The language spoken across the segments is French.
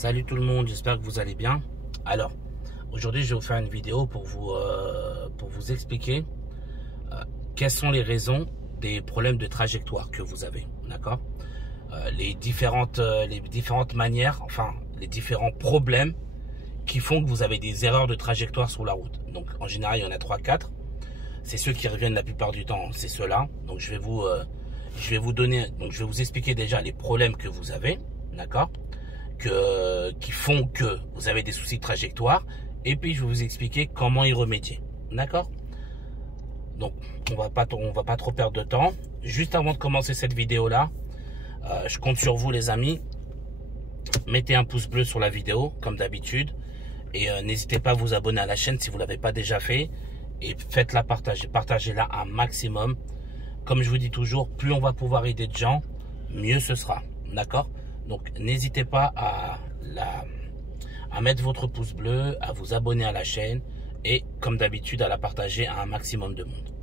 Salut tout le monde, j'espère que vous allez bien. Alors, aujourd'hui je vais vous faire une vidéo pour vous expliquer quelles sont les raisons des problèmes de trajectoire que vous avez, d'accord, les différentes manières, enfin les différents problèmes qui font que vous avez des erreurs de trajectoire sur la route. Donc en général il y en a 3-4, c'est ceux qui reviennent la plupart du temps, c'est ceux-là. Donc je vais vous expliquer déjà les problèmes que vous avez, d'accord, qui font que vous avez des soucis de trajectoire, et puis je vais vous expliquer comment y remédier, d'accord. Donc on va pas trop perdre de temps. Juste avant de commencer cette vidéo là, je compte sur vous les amis, mettez un pouce bleu sur la vidéo comme d'habitude, et n'hésitez pas à vous abonner à la chaîne si vous l'avez pas déjà fait, et faites-la partager, partagez-la un maximum. Comme je vous dis toujours, plus on va pouvoir aider de gens, mieux ce sera, d'accord. Donc n'hésitez pas à mettre votre pouce bleu, à vous abonner à la chaîne, et comme d'habitude à la partager à un maximum de monde.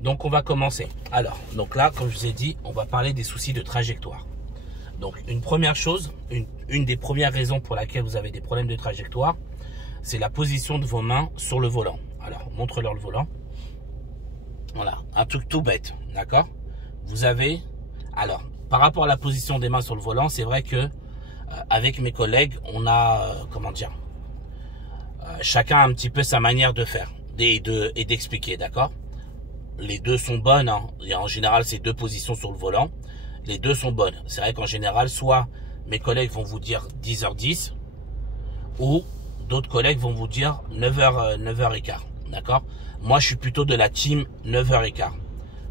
Donc on va commencer. Alors, donc là, comme je vous ai dit, on va parler des soucis de trajectoire. Donc une première chose, une des premières raisons pour laquelle vous avez des problèmes de trajectoire, c'est la position de vos mains sur le volant. Alors, montre-leur le volant. Voilà, un truc tout bête, d'accord. Vous avez, alors, par rapport à la position des mains sur le volant, c'est vrai que avec mes collègues, on a, comment dire, chacun a un petit peu sa manière de faire et d'expliquer, d'accord. Les deux sont bonnes, hein. Et en général, c'est deux positions sur le volant. Les deux sont bonnes. C'est vrai qu'en général, soit mes collègues vont vous dire 10h10, ou d'autres collègues vont vous dire 9h15, d'accord. Moi, je suis plutôt de la team 9h15.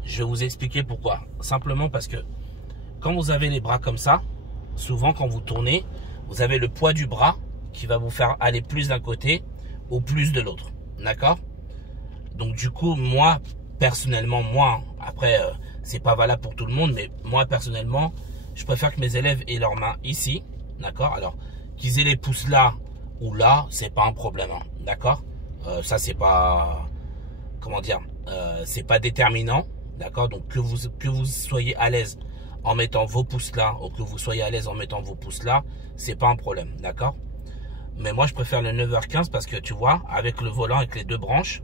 Je vais vous expliquer pourquoi. Simplement parce que quand vous avez les bras comme ça, souvent quand vous tournez, vous avez le poids du bras qui va vous faire aller plus d'un côté ou plus de l'autre, d'accord. Donc du coup, moi, personnellement, après, c'est pas valable pour tout le monde, mais moi, personnellement, je préfère que mes élèves aient leurs mains ici, d'accord. Alors, qu'ils aient les pouces là ou là, c'est pas un problème, hein, d'accord. Ça, c'est pas, comment dire, c'est pas déterminant, d'accord. Donc que vous soyez à l'aise en mettant vos pouces là, ou que vous soyez à l'aise en mettant vos pouces là, c'est pas un problème, d'accord. Mais moi je préfère le 9h15 parce que tu vois, avec le volant, avec les deux branches,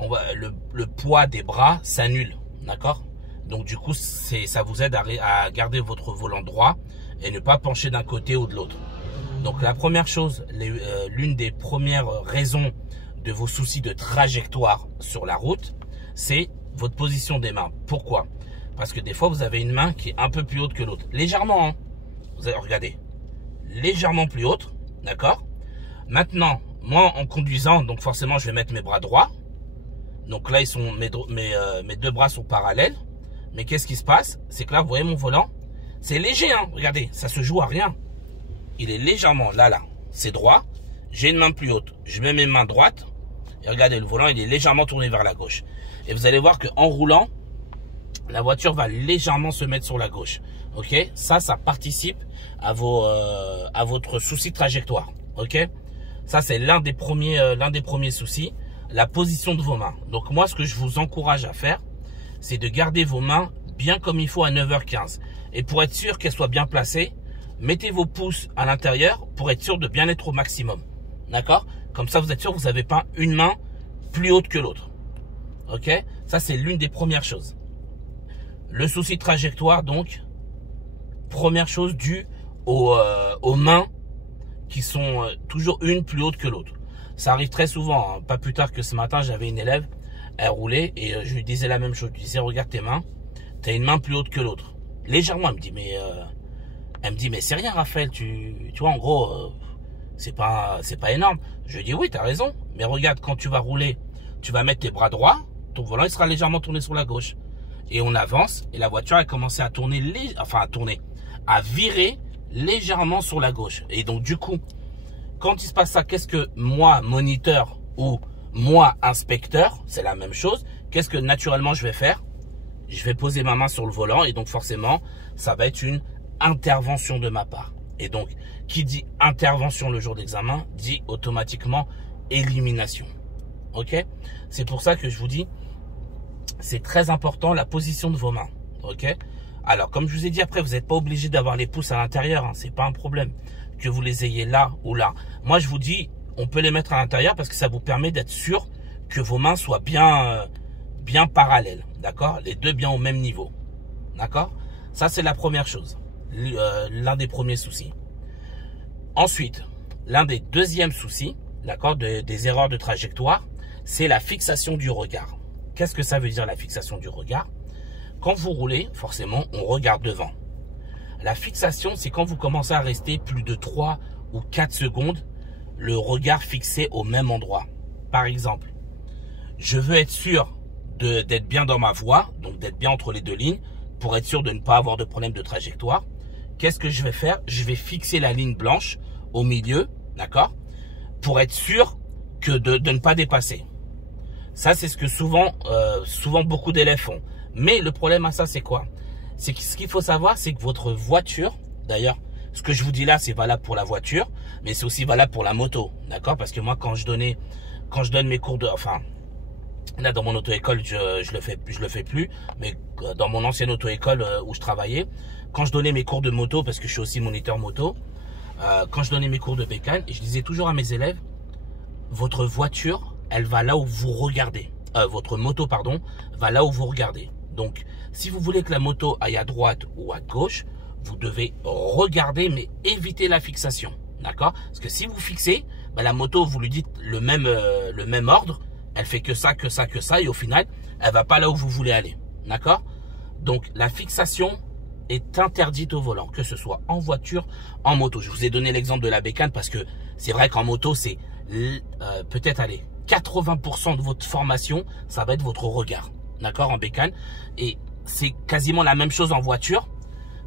le poids des bras s'annule, d'accord. Donc du coup ça vous aide à garder votre volant droit et ne pas pencher d'un côté ou de l'autre. Donc la première chose, l'une des premières raisons de vos soucis de trajectoire sur la route, c'est votre position des mains. Pourquoi? Parce que des fois, vous avez une main qui est un peu plus haute que l'autre. Légèrement, hein. Vous allez regarder. Légèrement plus haute, d'accord. Maintenant, moi, en conduisant, donc forcément, je vais mettre mes bras droits. Donc là, mes deux bras sont parallèles. Mais qu'est-ce qui se passe? C'est que là, vous voyez mon volant, c'est léger, hein. Regardez, ça se joue à rien. Il est légèrement, là, c'est droit. J'ai une main plus haute. Je mets mes mains droites. Et regardez, le volant, il est légèrement tourné vers la gauche. Et vous allez voir qu'en roulant, la voiture va légèrement se mettre sur la gauche. Ok, ça participe à votre souci de trajectoire. Ok, ça c'est l'un des premiers soucis, la position de vos mains. Donc moi, ce que je vous encourage à faire, c'est de garder vos mains bien comme il faut à 9h15. Et pour être sûr qu'elles soient bien placées, mettez vos pouces à l'intérieur pour être sûr de bien être au maximum. D'accord? Comme ça, vous êtes sûr que vous n'avez pas une main plus haute que l'autre. Ok, ça c'est l'une des premières choses. Le souci de trajectoire, donc, première chose due aux mains qui sont toujours une plus haute que l'autre. Ça arrive très souvent, hein. Pas plus tard que ce matin, j'avais une élève, elle roulait et je lui disais la même chose. Je lui disais, regarde tes mains, tu as une main plus haute que l'autre. Légèrement, elle me dit, mais c'est rien Raphaël, tu vois, en gros, c'est pas énorme. Je lui dis, oui, tu as raison, mais regarde, quand tu vas rouler, tu vas mettre tes bras droits, ton volant il sera légèrement tourné sur la gauche. Et on avance, et la voiture a commencé à tourner, à virer légèrement sur la gauche. Et donc du coup, quand il se passe ça, qu'est-ce que moi, moniteur, ou moi, inspecteur, c'est la même chose, qu'est-ce que naturellement je vais faire? Je vais poser ma main sur le volant, et donc forcément, ça va être une intervention de ma part. Et donc, qui dit intervention le jour d'examen, dit automatiquement élimination. Ok? C'est pour ça que je vous dis, c'est très important la position de vos mains. Ok? Alors, comme je vous ai dit après, vous n'êtes pas obligé d'avoir les pouces à l'intérieur, hein, c'est pas un problème. que vous les ayez là ou là. Moi, je vous dis, on peut les mettre à l'intérieur parce que ça vous permet d'être sûr que vos mains soient bien parallèles, d'accord? Les deux bien au même niveau, d'accord? Ça, c'est la première chose, l'un des premiers soucis. Ensuite, l'un des deuxièmes soucis, d'accord, des erreurs de trajectoire, c'est la fixation du regard. Qu'est-ce que ça veut dire la fixation du regard? Quand vous roulez, forcément, on regarde devant. La fixation, c'est quand vous commencez à rester plus de 3 ou 4 secondes, le regard fixé au même endroit. Par exemple, je veux être sûr d'être bien dans ma voie, donc d'être bien entre les deux lignes, pour être sûr de ne pas avoir de problème de trajectoire. Qu'est-ce que je vais faire? Je vais fixer la ligne blanche au milieu, d'accord, pour être sûr que de ne pas dépasser. Ça, c'est ce que souvent beaucoup d'élèves font. Mais le problème à ça, c'est quoi? C'est que ce qu'il faut savoir, c'est que votre voiture, d'ailleurs, ce que je vous dis là, c'est valable pour la voiture, mais c'est aussi valable pour la moto, d'accord? Parce que moi, quand je donne mes cours de, enfin, là dans mon auto-école, je le fais plus, mais dans mon ancienne auto-école où je travaillais, quand je donnais mes cours de moto, parce que je suis aussi moniteur moto, quand je donnais mes cours de bécane, je disais toujours à mes élèves, votre voiture, elle va là où vous regardez. Votre moto, pardon, va là où vous regardez. Donc, si vous voulez que la moto aille à droite ou à gauche, vous devez regarder, mais éviter la fixation. D'accord? Parce que si vous fixez, bah, la moto, vous lui dites le même ordre, elle fait que ça, que ça, que ça, et au final, elle va pas là où vous voulez aller. D'accord? Donc, la fixation est interdite au volant, que ce soit en voiture, en moto. Je vous ai donné l'exemple de la bécane parce que c'est vrai qu'en moto, c'est peut-être, allez, 80% de votre formation, ça va être votre regard. D'accord, en bécane. Et c'est quasiment la même chose en voiture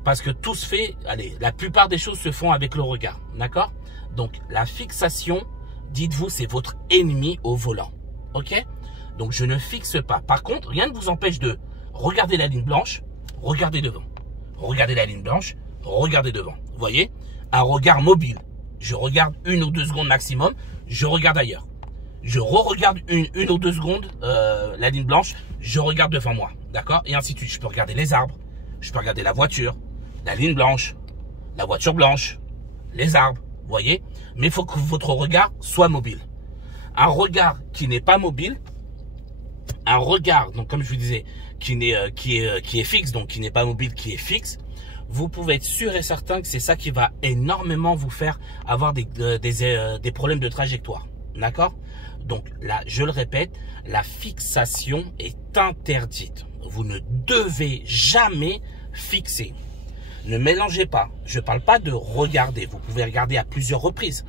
parce que tout se fait, allez, la plupart des choses se font avec le regard. D'accord? Donc, la fixation, dites-vous, c'est votre ennemi au volant. Ok? Donc, je ne fixe pas. Par contre, rien ne vous empêche de regarder la ligne blanche, regarder devant. Regardez la ligne blanche, regardez devant. Vous voyez? Un regard mobile. Je regarde 1 ou 2 secondes maximum, je regarde ailleurs. Je re-regarde une ou 2 secondes la ligne blanche, je regarde devant moi, d'accord? Et ainsi de suite. Je peux regarder les arbres, je peux regarder la voiture, la ligne blanche, la voiture blanche, les arbres, vous voyez? Mais il faut que votre regard soit mobile. Un regard qui n'est pas mobile, un regard, donc comme je vous disais, qui est fixe, donc qui n'est pas mobile, qui est fixe, vous pouvez être sûr et certain que c'est ça qui va énormément vous faire avoir des problèmes de trajectoire, d'accord? Donc là, je le répète, la fixation est interdite. Vous ne devez jamais fixer. Ne mélangez pas. Je ne parle pas de regarder. Vous pouvez regarder à plusieurs reprises.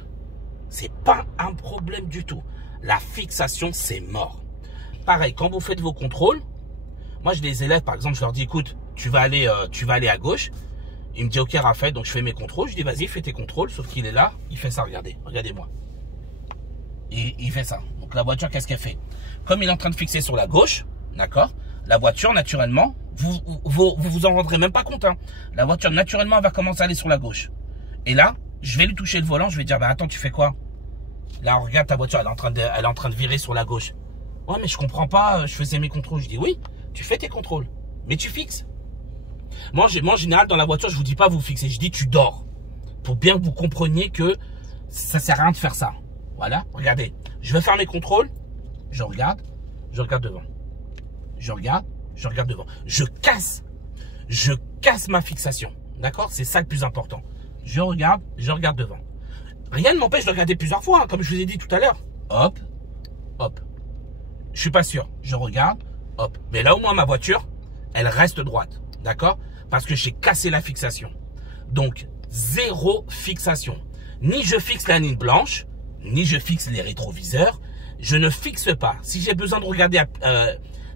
C'est pas un problème du tout. La fixation, c'est mort. Pareil, quand vous faites vos contrôles, moi j'ai des élèves, par exemple, je leur dis, écoute, tu vas aller à gauche. Il me dit, ok Raphaël, donc je fais mes contrôles. Je dis, vas-y, fais tes contrôles. Sauf qu'il est là, il fait ça, regardez, regardez-moi. Il fait ça. Donc la voiture, qu'est-ce qu'elle fait? Comme il est en train de fixer sur la gauche, d'accord, la voiture, naturellement, vous en rendrez même pas compte. Hein. La voiture, naturellement, elle va commencer à aller sur la gauche. Et là, je vais lui toucher le volant, je vais dire, bah attends, tu fais quoi? Là, regarde ta voiture, elle est en train de virer sur la gauche. Ouais, mais je comprends pas, je faisais mes contrôles. Je dis, oui, tu fais tes contrôles, mais tu fixes. Moi, en général, dans la voiture, je vous dis pas vous fixez, je dis tu dors. Pour bien que vous compreniez que ça sert à rien de faire ça. Voilà, regardez, je vais faire mes contrôles, je regarde devant. Je regarde devant. Je casse ma fixation. D'accord? C'est ça le plus important. Je regarde devant. Rien ne m'empêche de regarder plusieurs fois, hein, comme je vous ai dit tout à l'heure. Hop, hop. Je suis pas sûr. Je regarde, hop. Mais là, au moins, ma voiture, elle reste droite. D'accord? Parce que j'ai cassé la fixation. Donc, zéro fixation. Ni je fixe la ligne blanche, ni je fixe les rétroviseurs. Je ne fixe pas. Si j'ai besoin de regarder,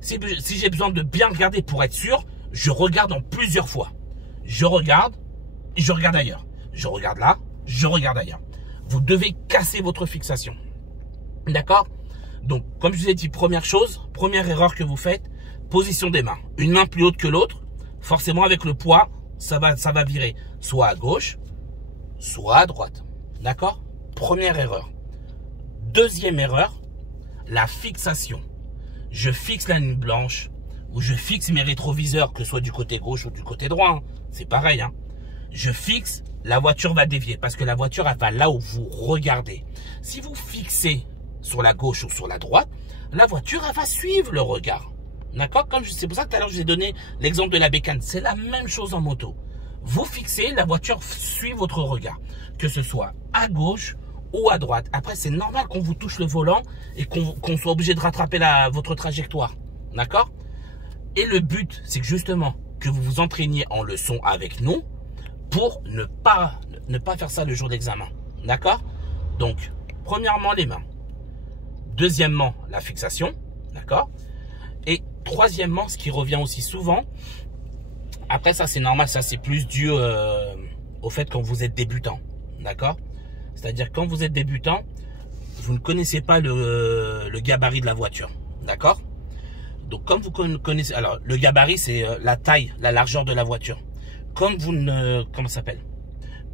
si j'ai besoin de bien regarder pour être sûr, je regarde en plusieurs fois. Je regarde et je regarde ailleurs. Je regarde là, je regarde ailleurs. Vous devez casser votre fixation. D'accord? Donc, comme je vous ai dit, première chose, première erreur que vous faites, position des mains. Une main plus haute que l'autre. Forcément, avec le poids, ça va virer soit à gauche, soit à droite. D'accord? Première erreur. Deuxième erreur, la fixation. Je fixe la ligne blanche ou je fixe mes rétroviseurs, que ce soit du côté gauche ou du côté droit. Hein. C'est pareil. Hein. Je fixe la voiture va dévier parce que la voiture, elle va là où vous regardez. Si vous fixez sur la gauche ou sur la droite, la voiture, elle va suivre le regard. D'accord? C'est pour ça que tout à l'heure, je vous ai donné l'exemple de la bécane. C'est la même chose en moto. Vous fixez, la voiture suit votre regard. Que ce soit à gauche ou à droite. Après, c'est normal qu'on vous touche le volant et qu'on soit obligé de rattraper votre trajectoire. D'accord? Et le but, c'est que justement, que vous vous entraîniez en leçon avec nous pour ne pas faire ça le jour d'examen. D'accord? Donc, premièrement, les mains. Deuxièmement, la fixation. D'accord? Et troisièmement, ce qui revient aussi souvent, après ça c'est normal, ça c'est plus dû au fait quand vous êtes débutant. D'accord? C'est-à-dire quand vous êtes débutant, vous ne connaissez pas le gabarit de la voiture. D'accord? Donc comme vous connaissez, alors le gabarit c'est la taille, la largeur de la voiture. Comme vous ne, comment ça s'appelle?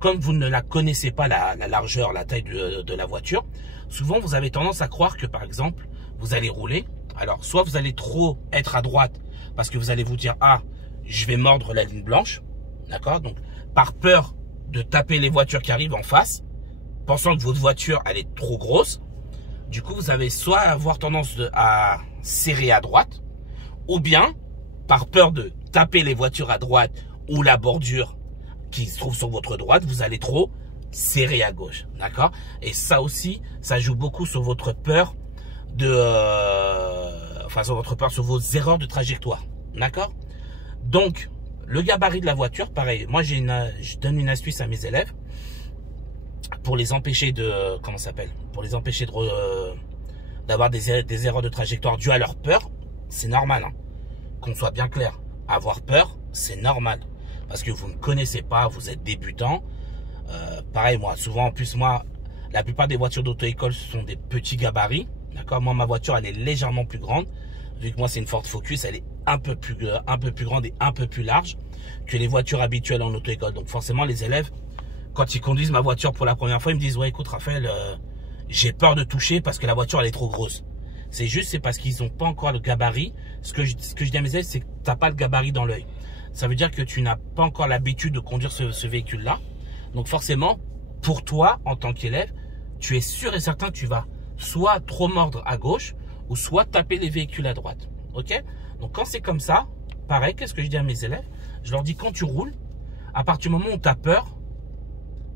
Comme vous ne la connaissez pas la largeur, la taille de la voiture, souvent vous avez tendance à croire que par exemple, vous allez rouler. Alors soit vous allez trop être à droite parce que vous allez vous dire ah je vais mordre la ligne blanche. D'accord? Donc par peur de taper les voitures qui arrivent en face, pensant que votre voiture elle est trop grosse, du coup vous avez soit avoir tendance à serrer à droite, ou bien par peur de taper les voitures à droite ou la bordure qui se trouve sur votre droite, vous allez trop serrer à gauche. D'accord? Et ça aussi, ça joue beaucoup sur votre peur sur vos erreurs de trajectoire. D'accord? Donc, le gabarit de la voiture, pareil, moi je donne une astuce à mes élèves pour les empêcher de, comment ça s'appelle, pour les empêcher d'avoir des erreurs de trajectoire dues à leur peur. C'est normal, hein, qu'on soit bien clair. Avoir peur, c'est normal. Parce que vous ne connaissez pas, vous êtes débutant. Pareil, moi, souvent, en plus, moi, la plupart des voitures d'auto-école sont des petits gabarits. D'accord? Moi, ma voiture, elle est légèrement plus grande. Vu que moi, c'est une Ford Focus, elle est un peu plus grande et un peu plus large que les voitures habituelles en auto-école. Donc, forcément, les élèves, quand ils conduisent ma voiture pour la première fois, ils me disent, ouais, écoute, Raphaël, j'ai peur de toucher parce que la voiture, elle est trop grosse. C'est parce qu'ils n'ont pas encore le gabarit. Ce que je dis à mes élèves, c'est que tu n'as pas le gabarit dans l'œil. Ça veut dire que tu n'as pas encore l'habitude de conduire ce véhicule-là. Donc, forcément, pour toi, en tant qu'élève, tu es sûr et certain que tu vas soit trop mordre à gauche ou soit taper les véhicules à droite. Ok? Donc quand c'est comme ça, pareil, qu'est-ce que je dis à mes élèves? Je leur dis quand tu roules, à partir du moment où tu as peur,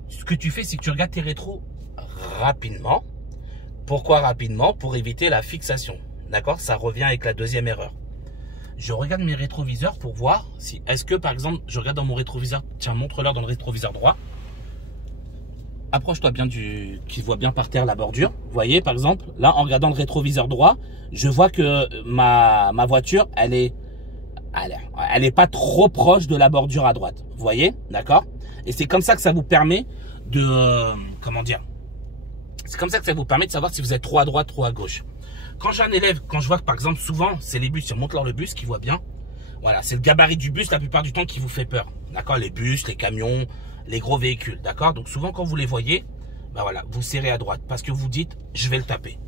ce que tu fais, c'est que tu regardes tes rétros rapidement. Pourquoi rapidement? Pour éviter la fixation. D'accord? Ça revient avec la deuxième erreur. Je regarde mes rétroviseurs pour voir si, est-ce que par exemple, je regarde dans mon rétroviseur, tiens, montre-leur dans le rétroviseur droit. Approche-toi bien qu'il voit bien par terre la bordure. Vous voyez, par exemple, là, en regardant le rétroviseur droit, je vois que ma voiture, elle est pas trop proche de la bordure à droite. Vous voyez, d'accord? Et c'est comme ça que ça vous permet de, comment dire? C'est comme ça que ça vous permet de savoir si vous êtes trop à droite, trop à gauche. Quand j'ai un élève, quand je vois que par exemple, souvent, c'est les bus, montre-leur le bus qui voit bien. Voilà, c'est le gabarit du bus la plupart du temps qui vous fait peur. D'accord? Les bus, les camions, les gros véhicules, d'accord? Donc souvent quand vous les voyez, bah voilà, vous serrez à droite parce que vous dites je vais le taper.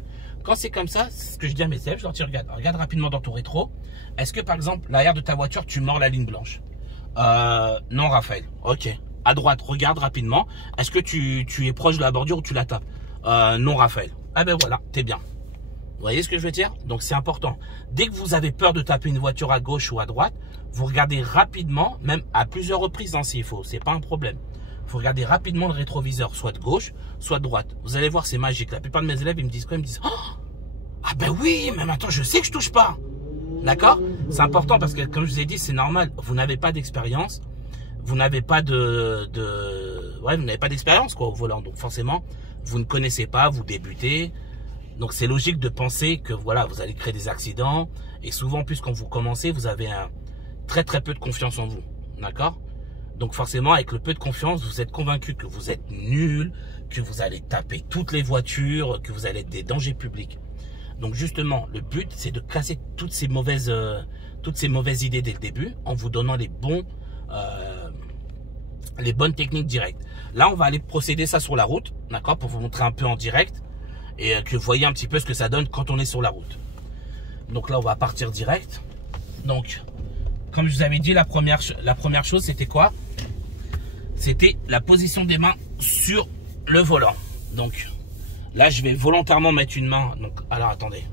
Quand c'est comme ça, c'est ce que je dis à mes élèves, je leur dis regarde rapidement dans ton rétro. Est-ce que par exemple l'arrière de ta voiture tu mords la ligne blanche? Non Raphaël. Ok. À droite, regarde rapidement. Est-ce que tu es proche de la bordure ou tu la tapes? Non Raphaël. Ah ben voilà, t'es bien. Vous voyez ce que je veux dire? Donc c'est important. Dès que vous avez peur de taper une voiture à gauche ou à droite, vous regardez rapidement, même à plusieurs reprises hein, s'il faut, c'est pas un problème. Vous regardez rapidement le rétroviseur, soit de gauche, soit de droite. Vous allez voir, c'est magique. La plupart de mes élèves, ils me disent quoi? Ils me disent, oh, ah ben oui, mais maintenant je sais que je touche pas. D'accord? C'est important parce que, comme je vous ai dit, c'est normal. Vous n'avez pas d'expérience. Vous n'avez pas vous n'avez pas d'expérience quoi au volant. Donc forcément, vous ne connaissez pas, vous débutez. Donc c'est logique de penser que voilà, vous allez créer des accidents. Et souvent, plus quand vous commencez, vous avez très peu de confiance en vous. D'accord? Donc forcément, avec le peu de confiance, vous êtes convaincu que vous êtes nul, que vous allez taper toutes les voitures, que vous allez être des dangers publics. Donc justement, le but, c'est de casser toutes ces mauvaises idées dès le début en vous donnant les bonnes techniques directes. Là, on va aller procéder ça sur la route, d'accord, pour vous montrer un peu en direct et que vous voyez un petit peu ce que ça donne quand on est sur la route. Donc là, on va partir direct. Donc, comme je vous avais dit, la première chose, c'était quoi? c'était la position des mains sur le volant. Donc là, je vais volontairement mettre une main. Donc, alors attendez.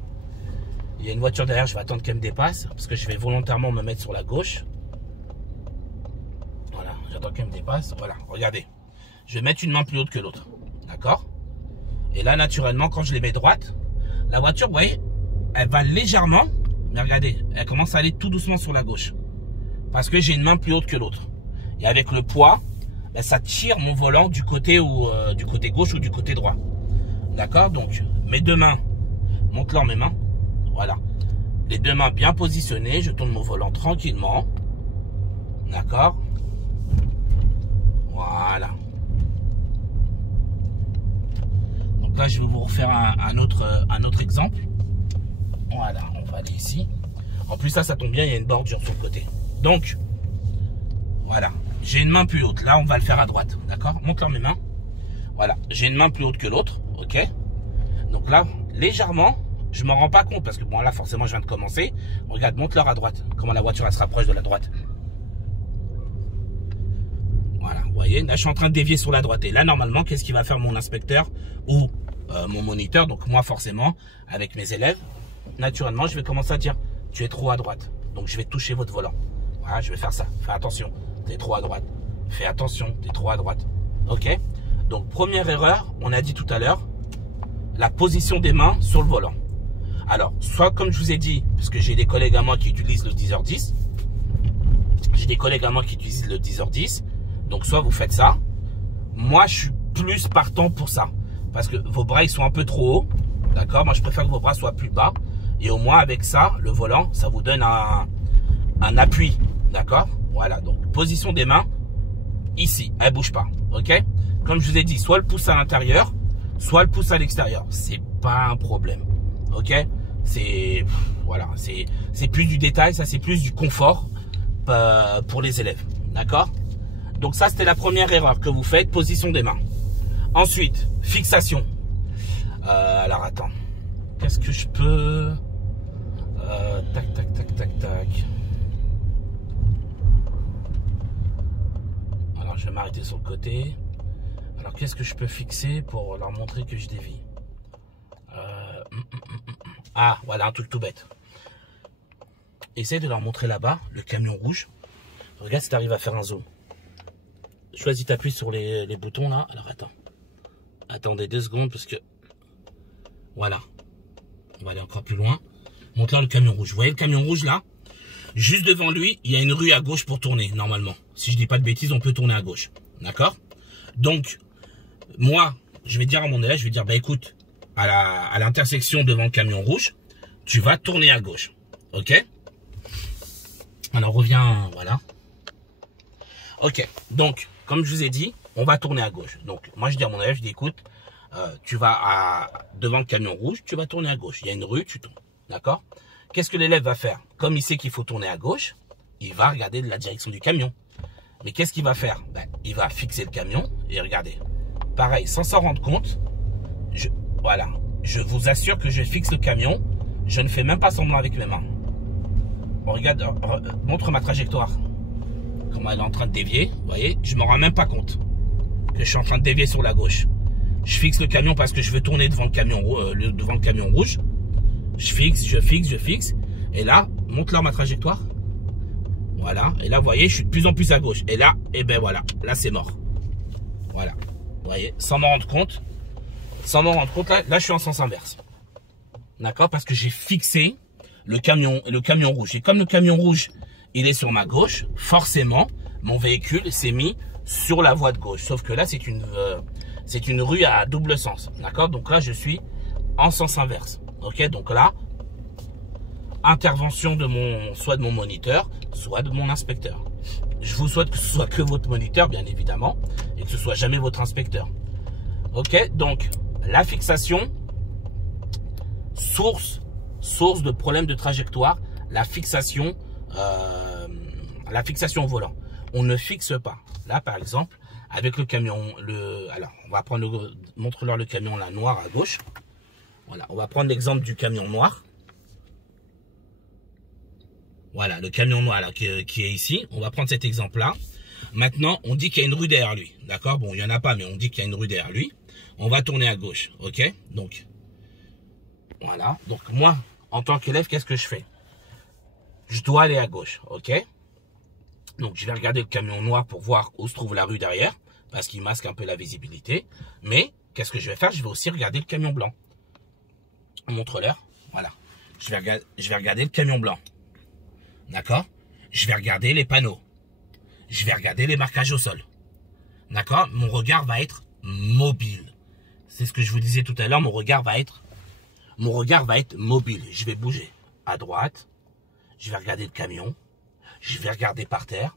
Il y a une voiture derrière, je vais attendre qu'elle me dépasse. Parce que je vais volontairement me mettre sur la gauche. Voilà, j'attends qu'elle me dépasse. Voilà, regardez. Je vais mettre une main plus haute que l'autre. D'accord? Et là, naturellement, quand je les mets droite, la voiture, vous voyez, elle va légèrement. Mais regardez, elle commence à aller tout doucement sur la gauche. Parce que j'ai une main plus haute que l'autre. Et avec le poids, ben, ça tire mon volant du côté gauche ou du côté droit. D'accord? Donc, mes deux mains, montre-leur mes mains. Voilà. Les deux mains bien positionnées. Je tourne mon volant tranquillement. D'accord? Voilà. Donc là, je vais vous refaire un autre exemple. Voilà, on va aller ici. En plus, ça tombe bien, il y a une bordure sur le côté. Donc, voilà. J'ai une main plus haute. Là, on va le faire à droite. D'accord? Montre-leur mes mains. Voilà. J'ai une main plus haute que l'autre. Ok? Donc là, légèrement, je m'en rends pas compte parce que bon, là, forcément, je viens de commencer. Regarde, montre-leur à droite. Comment la voiture, elle se rapproche de la droite. Voilà. Vous voyez? Là, je suis en train de dévier sur la droite. Et là, normalement, qu'est-ce qu'il va faire mon inspecteur ou mon moniteur? Donc, moi, forcément, avec mes élèves, naturellement, je vais commencer à dire, tu es trop à droite. Donc, je vais toucher votre volant. Voilà, je vais faire ça. Fais attention. T'es trop à droite. Fais attention, t'es trop à droite. Ok? Donc, première erreur, on a dit tout à l'heure, la position des mains sur le volant. Alors, soit comme je vous ai dit, parce que j'ai des collègues à moi qui utilisent le 10h10, j'ai des collègues à moi qui utilisent le 10h10, donc soit vous faites ça. Moi, je suis plus partant pour ça, parce que vos bras, ils sont un peu trop hauts. D'accord? Moi, je préfère que vos bras soient plus bas. Et au moins, avec ça, le volant, ça vous donne un appui. D'accord? Voilà, donc position des mains, ici, elle ne bouge pas. Ok? Comme je vous ai dit, soit le pouce à l'intérieur, soit le pouce à l'extérieur. C'est pas un problème. Ok? C'est voilà, c'est plus du détail, ça c'est plus du confort pour les élèves. D'accord? Donc ça, c'était la première erreur que vous faites, position des mains. Ensuite, fixation. Alors attends, qu'est-ce que je peux... tac, tac, tac, tac, tac. Alors je vais m'arrêter sur le côté. Alors qu'est-ce que je peux fixer pour leur montrer que je dévie? Ah, voilà un truc tout bête. Essaye de leur montrer là-bas, le camion rouge. Regarde si tu arrives à faire un zoom. Choisis, t'appuies sur les boutons là. Alors attends. Attendez 2 secondes parce que... Voilà. On va aller encore plus loin. Montre-leur le camion rouge. Vous voyez le camion rouge là? Juste devant lui, il y a une rue à gauche pour tourner, normalement. Si je dis pas de bêtises, on peut tourner à gauche. D'accord? Donc, moi, je vais dire à mon élève, je vais dire, bah écoute, à l'intersection devant le camion rouge, tu vas tourner à gauche. Ok? Alors, reviens, voilà. Ok, donc, comme je vous ai dit, on va tourner à gauche. Donc, moi, je dis à mon élève, je dis, écoute, tu vas devant le camion rouge, tu vas tourner à gauche. Il y a une rue, tu tournes. D'accord? Qu'est-ce que l'élève va faire? Comme il sait qu'il faut tourner à gauche, il va regarder la direction du camion. Mais qu'est-ce qu'il va faire? Ben, il va fixer le camion et regardez. Pareil, sans s'en rendre compte, voilà, je vous assure que je fixe le camion. Je ne fais même pas semblant avec mes mains. Bon, regarde, montre ma trajectoire. Comment elle est en train de dévier. Vous voyez, je ne me rends même pas compte que je suis en train de dévier sur la gauche. Je fixe le camion parce que je veux tourner devant le camion rouge. Je fixe, je fixe, je fixe. Et là, montre-leur ma trajectoire. Voilà. Et là, vous voyez, je suis de plus en plus à gauche. Et là, et ben voilà. Là, c'est mort. Voilà. Vous voyez, sans m'en rendre compte. Sans m'en rendre compte, là, je suis en sens inverse. D'accord? Parce que j'ai fixé le camion rouge. Et comme le camion rouge, il est sur ma gauche, forcément, mon véhicule s'est mis sur la voie de gauche. Sauf que là, c'est une rue à double sens. D'accord? Donc là, je suis en sens inverse. Ok? Donc là, intervention soit de mon moniteur, soit de mon inspecteur. Je vous souhaite que ce soit que votre moniteur, bien évidemment, et que ce soit jamais votre inspecteur. Ok? Donc, la fixation, source de problème de trajectoire, la fixation au volant. On ne fixe pas. Là, par exemple, avec le camion, alors, on va prendre montre-leur le camion là, noir à gauche. Voilà, on va prendre l'exemple du camion noir. Voilà, le camion noir là, qui est ici. On va prendre cet exemple-là. Maintenant, on dit qu'il y a une rue derrière lui. D'accord? Bon, il n'y en a pas, mais on dit qu'il y a une rue derrière lui. On va tourner à gauche. OK? Donc, voilà. Donc, moi, en tant qu'élève, qu'est-ce que je fais? Je dois aller à gauche. OK? Donc, je vais regarder le camion noir pour voir où se trouve la rue derrière, parce qu'il masque un peu la visibilité. Mais, qu'est-ce que je vais faire? Je vais aussi regarder le camion blanc. Montre-leur. Voilà. Je vais regarder le camion blanc. D'accord? Je vais regarder les panneaux. Je vais regarder les marquages au sol. D'accord? Mon regard va être mobile. C'est ce que je vous disais tout à l'heure. Mon regard va être mobile. Je vais bouger à droite. Je vais regarder le camion. Je vais regarder par terre.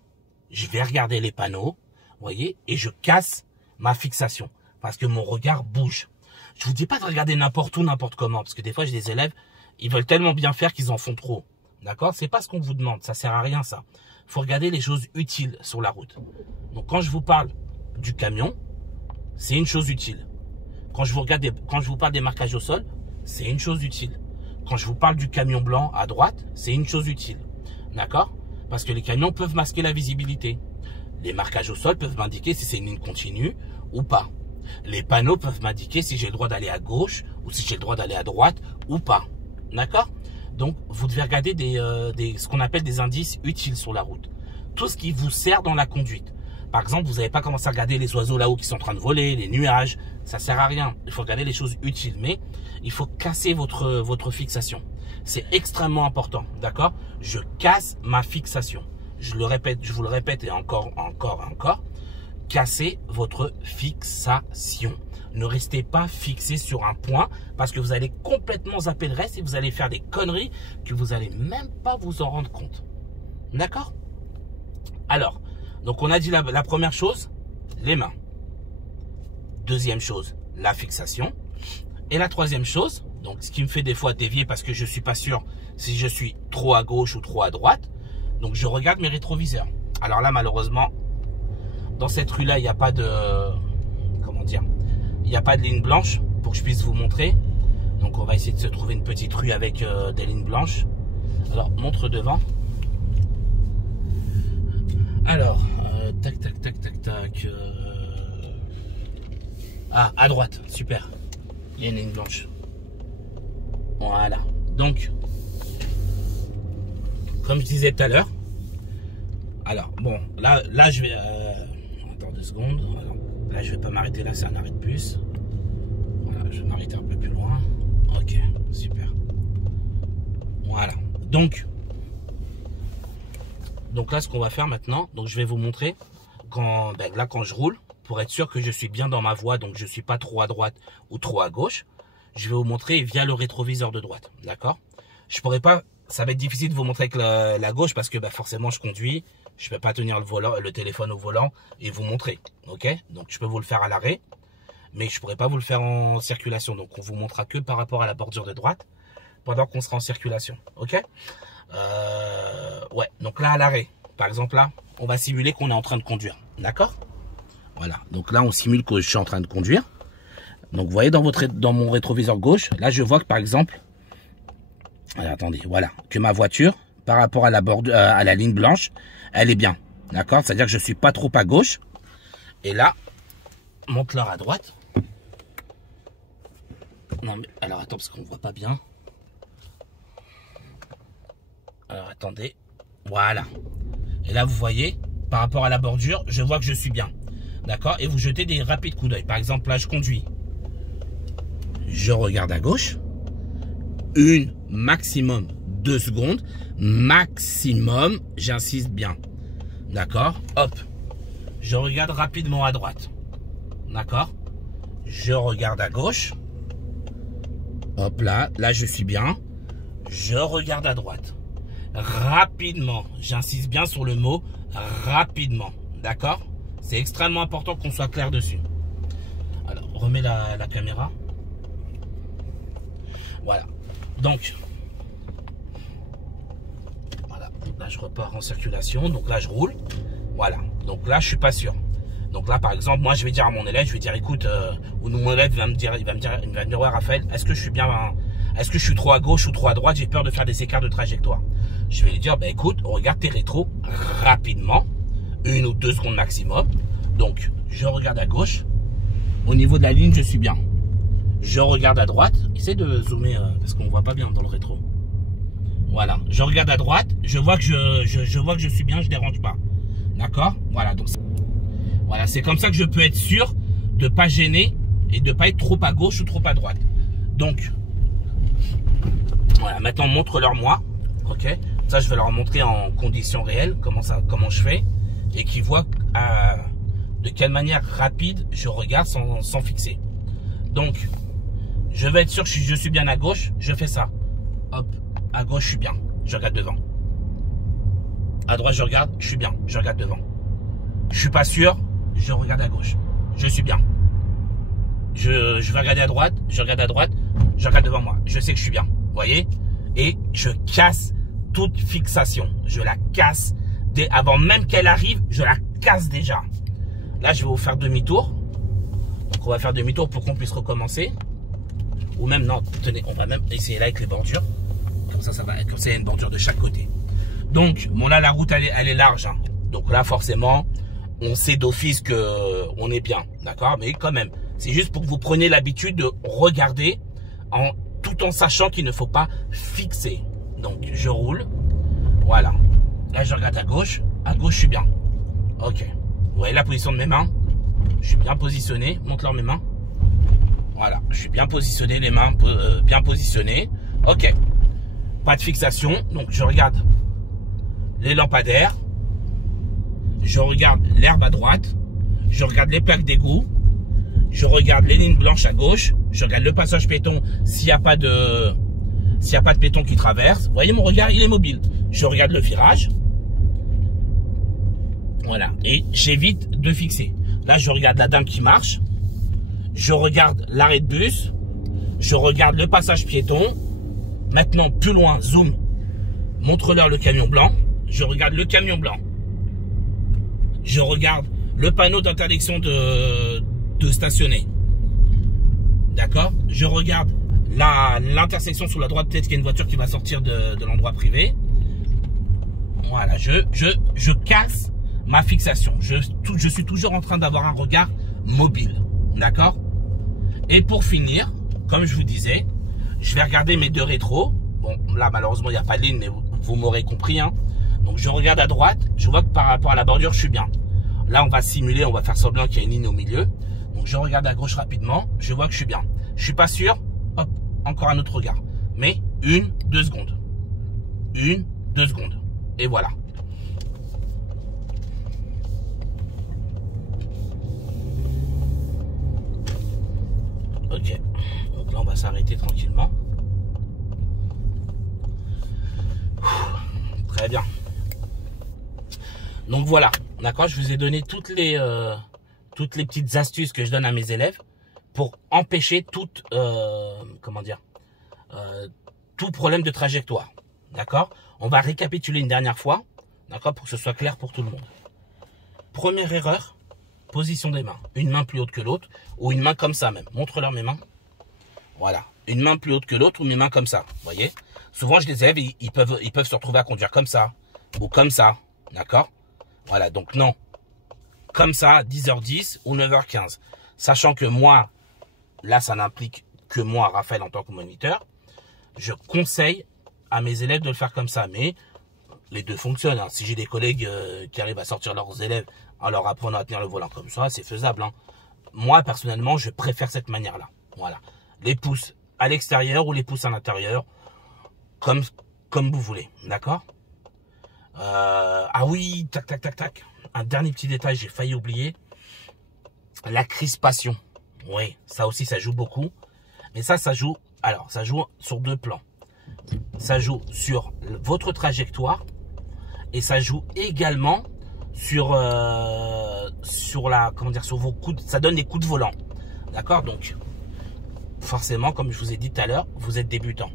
Je vais regarder les panneaux. Vous voyez? Et je casse ma fixation. Parce que mon regard bouge. Je vous dis pas de regarder n'importe où, n'importe comment. Parce que des fois, j'ai des élèves, ils veulent tellement bien faire qu'ils en font trop. D'accord? C'est pas ce qu'on vous demande. Ça sert à rien, ça. Il faut regarder les choses utiles sur la route. Donc, quand je vous parle du camion, c'est une chose utile. Quand je vous parle des marquages au sol, c'est une chose utile. Quand je vous parle du camion blanc à droite, c'est une chose utile. D'accord? Parce que les camions peuvent masquer la visibilité. Les marquages au sol peuvent m'indiquer si c'est une ligne continue ou pas. Les panneaux peuvent m'indiquer si j'ai le droit d'aller à gauche ou si j'ai le droit d'aller à droite ou pas. D'accord? Donc, vous devez regarder ce qu'on appelle des indices utiles sur la route. Tout ce qui vous sert dans la conduite. Par exemple, vous n'avez pas commencé à regarder les oiseaux là-haut qui sont en train de voler, les nuages. Ça sert à rien. Il faut regarder les choses utiles. Mais il faut casser votre fixation. C'est extrêmement important. D'accord? Je casse ma fixation. Je vous le répète et encore. Cassez votre fixation. Ne restez pas fixé sur un point parce que vous allez complètement zapper le reste et vous allez faire des conneries que vous n'allez même pas vous en rendre compte. D'accord? Alors, donc on a dit la première chose, les mains. Deuxième chose, la fixation. Et la troisième chose, donc ce qui me fait des fois dévier parce que je ne suis pas sûr si je suis trop à gauche ou trop à droite. Donc je regarde mes rétroviseurs. Alors là, malheureusement, dans cette rue-là, il n'y a pas de... Comment dire? Il n'y a pas de ligne blanche pour que je puisse vous montrer. Donc on va essayer de se trouver une petite rue avec des lignes blanches. Alors, montre devant. Alors, tac. Ah, à droite, super. Il y a une ligne blanche. Voilà. Donc, comme je disais tout à l'heure, alors, bon, là je vais... attends 2 secondes. Alors, là, je vais pas m'arrêter là, c'est un arrêt de bus. Voilà, je vais m'arrêter un peu plus loin. Ok, super. Voilà. Donc là, ce qu'on va faire maintenant, donc je vais vous montrer quand je roule, pour être sûr que je suis bien dans ma voie, donc je suis pas trop à droite ou trop à gauche. Je vais vous montrer via le rétroviseur de droite, d'accord? Je pourrais pas, ça va être difficile de vous montrer avec la gauche parce que forcément je conduis, je peux pas tenir le téléphone au volant et vous montrer, ok? Donc je peux vous le faire à l'arrêt, mais je pourrais pas vous le faire en circulation, donc on vous montrera que par rapport à la bordure de droite pendant qu'on sera en circulation, ok? Ouais, donc là à l'arrêt, par exemple là, on va simuler qu'on est en train de conduire, d'accord? Voilà, donc là on simule que je suis en train de conduire. Donc vous voyez dans mon rétroviseur gauche, là je vois que par exemple, attendez, voilà, que ma voiture, par rapport à la ligne blanche, elle est bien, d'accord? C'est-à-dire que je suis pas trop à gauche. Et là, monte-leur à droite. Non mais, alors attends, parce qu'on voit pas bien. Alors attendez, voilà. Et là vous voyez, par rapport à la bordure, je vois que je suis bien. D'accord? Et vous jetez des rapides coups d'œil. Par exemple, là je conduis. Je regarde à gauche. Maximum 2 secondes. Maximum, j'insiste bien. D'accord? Hop. Je regarde rapidement à droite. D'accord? Je regarde à gauche. Hop là. Là je suis bien. Je regarde à droite. Rapidement. J'insiste bien sur le mot rapidement. D'accord? C'est extrêmement important qu'on soit clair dessus. Alors, remets la caméra. Voilà. Donc, voilà. Là, je repars en circulation. Donc là, je roule. Voilà. Donc là, je suis pas sûr. Donc là, par exemple, moi, je vais dire à mon élève, je vais dire, écoute, ou mon élève il va me dire, ouais, Raphaël, est-ce que je suis bien, est-ce que je suis trop à gauche ou trop à droite? J'ai peur de faire des écarts de trajectoire. Je vais lui dire, écoute, regarde tes rétros rapidement. 1 ou 2 secondes maximum. Donc, je regarde à gauche. Au niveau de la ligne, je suis bien. Je regarde à droite. Essaye de zoomer parce qu'on voit pas bien dans le rétro. Voilà. Je regarde à droite. Je vois que je vois que je suis bien. Je dérange pas. D'accord? Voilà. Donc, voilà. C'est comme ça que je peux être sûr de pas gêner et de pas être trop à gauche ou trop à droite. Donc, voilà. Maintenant, montre-leur moi. Ok? Ça, je vais leur montrer en conditions réelles comment je fais et qu'ils voient de quelle manière rapide je regarde sans fixer. Donc, je vais être sûr que je suis bien à gauche. Je fais ça. Hop, à gauche, je suis bien. Je regarde devant. À droite, je regarde. Je suis bien. Je regarde devant. Je suis pas sûr. Je regarde à gauche. Je suis bien. Je vais regarder à droite. Je regarde à droite. Je regarde devant moi. Je sais que je suis bien. Vous voyez? Et je casse toute fixation. Je la casse. Avant même qu'elle arrive, je la casse déjà. Là, je vais vous faire demi-tour. Donc, on va faire demi-tour pour qu'on puisse recommencer. Ou même, non, tenez, on va même essayer là avec les bordures. Comme ça, comme ça, il y a une bordure de chaque côté. Donc, bon, là, la route, elle est large. Hein. Donc là, forcément, on sait d'office que on est bien. D'accord? Mais quand même, c'est juste pour que vous preniez l'habitude de regarder tout en sachant qu'il ne faut pas fixer. Donc, je roule. Voilà. Là, je regarde à gauche. À gauche, je suis bien. Ok. Vous voyez la position de mes mains? Je suis bien positionné. Montre-leur mes mains. Voilà. Je suis bien positionné, les mains bien positionnées. Ok. Pas de fixation. Donc, je regarde les lampadaires. Je regarde l'herbe à droite. Je regarde les plaques d'égout. Je regarde les lignes blanches à gauche. Je regarde le passage piéton s'il n'y a pas de piéton qui traverse. Vous voyez, mon regard, il est mobile. Je regarde le virage. Voilà. Et j'évite de fixer. Là, je regarde la dame qui marche. Je regarde l'arrêt de bus. Je regarde le passage piéton. Maintenant, plus loin, zoom. Montre-leur le camion blanc. Je regarde le camion blanc. Je regarde le panneau d'interdiction de stationner. D'accord? Je regarde l'intersection sur la droite. Peut-être qu'il y a une voiture qui va sortir de l'endroit privé. Voilà. Je casse ma fixation. Je suis toujours en train d'avoir un regard mobile. D'accord? Et pour finir, comme je vous disais, je vais regarder mes deux rétros. Bon, là, malheureusement, il n'y a pas de ligne, mais vous m'aurez compris. Hein. Donc, je regarde à droite. Je vois que par rapport à la bordure, je suis bien. Là, on va simuler, on va faire semblant qu'il y a une ligne au milieu. Donc, je regarde à gauche rapidement. Je vois que je suis bien. Je suis pas sûr. Hop, encore un autre regard. Mais 1, 2 secondes. 1, 2 secondes. Et voilà. Ok. Donc là, on va s'arrêter tranquillement. Très bien. Donc voilà. D'accord, je vous ai donné toutes les petites astuces que je donne à mes élèves pour empêcher tout problème de trajectoire. D'accord? On va récapituler une dernière fois, d'accord, pour que ce soit clair pour tout le monde. Première erreur, position des mains. Une main plus haute que l'autre ou une main comme ça même. Montre-leur mes mains. Voilà. Une main plus haute que l'autre ou mes mains comme ça. Vous voyez? Souvent, je les élève, ils peuvent se retrouver à conduire comme ça ou comme ça. D'accord? Voilà. Donc, non. Comme ça, 10h10 ou 9h15. Sachant que moi, là, ça n'implique que moi, Raphaël, en tant que moniteur, je conseille à mes élèves de le faire comme ça. Mais les deux fonctionnent. Hein. Si j'ai des collègues qui arrivent à sortir leurs élèves en leur apprenant à tenir le volant comme ça, c'est faisable. Hein. Moi, personnellement, je préfère cette manière-là. Voilà. Les pouces à l'extérieur ou les pouces à l'intérieur, comme vous voulez. D'accord? Ah oui, tac, tac, tac, tac. Un dernier petit détail, j'ai failli oublier. La crispation. Oui, ça aussi, ça joue beaucoup. Mais ça joue... Alors, ça joue sur deux plans. Ça joue sur votre trajectoire. Et ça joue également sur sur vos coups. Ça donne des coups de volant. D'accord? Donc, forcément, comme je vous ai dit tout à l'heure, vous êtes débutant.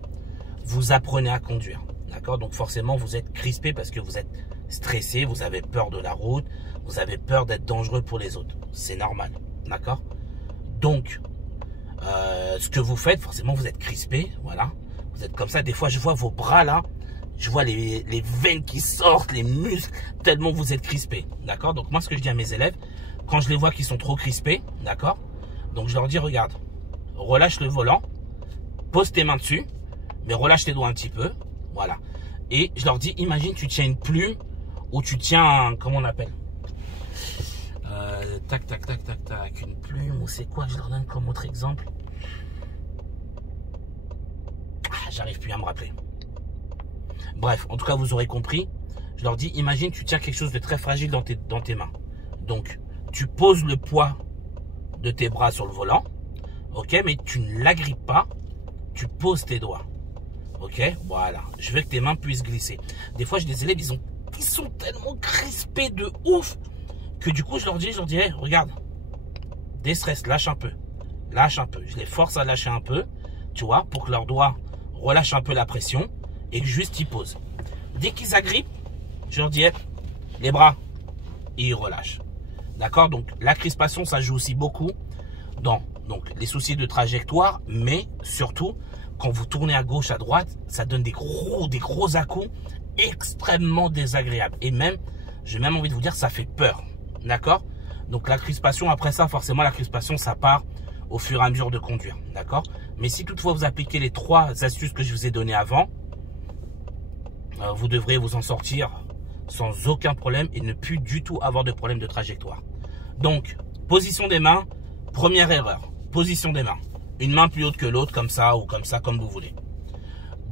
Vous apprenez à conduire. D'accord? Donc, forcément, vous êtes crispé parce que vous êtes stressé, vous avez peur de la route, vous avez peur d'être dangereux pour les autres. C'est normal. D'accord? Donc, ce que vous faites, forcément, vous êtes crispé. Voilà. Vous êtes comme ça. Des fois, je vois vos bras là. Je vois les veines qui sortent, les muscles, tellement vous êtes crispés. D'accord? Donc moi, ce que je dis à mes élèves, quand je les vois qui sont trop crispés, d'accord? Donc je leur dis, regarde, relâche le volant, pose tes mains dessus, mais relâche tes doigts un petit peu. Voilà. Et je leur dis, imagine, tu tiens une plume ou tu tiens, comment on appelle? Tac, tac, tac, tac, tac, une plume ou c'est quoi que je leur donne comme autre exemple? Ah, j'arrive plus à me rappeler. Bref, en tout cas, vous aurez compris. Je leur dis, imagine, tu tiens quelque chose de très fragile dans tes mains. Donc, tu poses le poids de tes bras sur le volant, ok, mais tu ne l'agrippes pas, tu poses tes doigts. Ok, voilà. Je veux que tes mains puissent glisser. Des fois, j'ai des élèves, ils sont tellement crispés de ouf que du coup, je leur dis, hey, regarde, déstresse, lâche un peu. Lâche un peu. Je les force à lâcher un peu, tu vois, pour que leurs doigts relâchent un peu la pression et que juste ils posent. Dès qu'ils agrippent, je leur dis, hey, les bras, et ils relâchent. D'accord? Donc, la crispation, ça joue aussi beaucoup dans les soucis de trajectoire, mais surtout, quand vous tournez à gauche, à droite, ça donne des gros à-coups extrêmement désagréables. Et même, j'ai même envie de vous dire, ça fait peur. D'accord? Donc la crispation, après ça, forcément, la crispation, ça part au fur et à mesure de conduire. D'accord? Mais si toutefois vous appliquez les 3 astuces que je vous ai données avant, vous devrez vous en sortir sans aucun problème et ne plus du tout avoir de problème de trajectoire. Donc, position des mains, première erreur. Position des mains. Une main plus haute que l'autre, comme ça, comme vous voulez.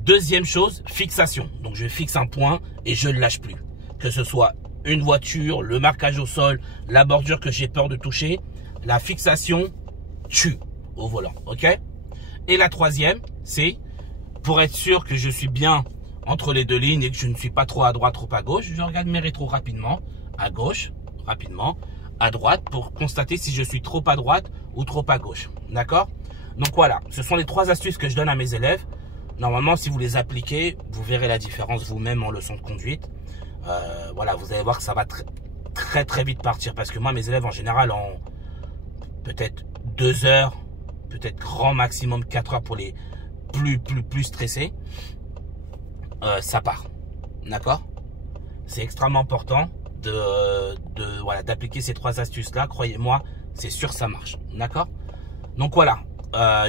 Deuxième chose, fixation. Donc, je fixe un point et je ne lâche plus. Que ce soit une voiture, le marquage au sol, la bordure que j'ai peur de toucher, la fixation tue au volant. Ok? Et la troisième, c'est pour être sûr que je suis bien entre les deux lignes et que je ne suis pas trop à droite, trop à gauche, je regarde mes rétros rapidement, à gauche, rapidement, à droite, pour constater si je suis trop à droite ou trop à gauche. D'accord? Donc voilà, ce sont les 3 astuces que je donne à mes élèves. Normalement, si vous les appliquez, vous verrez la différence vous-même en leçon de conduite. Voilà, vous allez voir que ça va très vite partir. Parce que moi, mes élèves, en général, en peut-être 2 heures, peut-être grand maximum 4 heures pour les plus stressés, ça part. D'accord? C'est extrêmement important d'appliquer ces 3 astuces-là. Croyez-moi, c'est sûr, ça marche. D'accord? Donc voilà,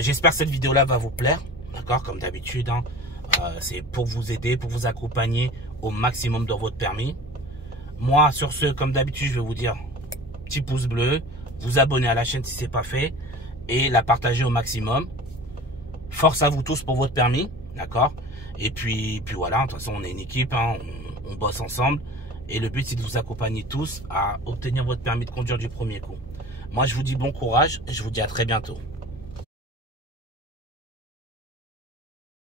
j'espère que cette vidéo-là va vous plaire. D'accord? Comme d'habitude, hein, c'est pour vous aider, pour vous accompagner au maximum dans votre permis. Moi, sur ce, comme d'habitude, je vais vous dire petit pouce bleu, vous abonner à la chaîne si ce n'est pas fait et la partager au maximum. Force à vous tous pour votre permis. D'accord? Et puis voilà, de toute façon, on est une équipe, hein, on bosse ensemble. Et le but, c'est de vous accompagner tous à obtenir votre permis de conduire du premier coup. Moi, je vous dis bon courage et je vous dis à très bientôt.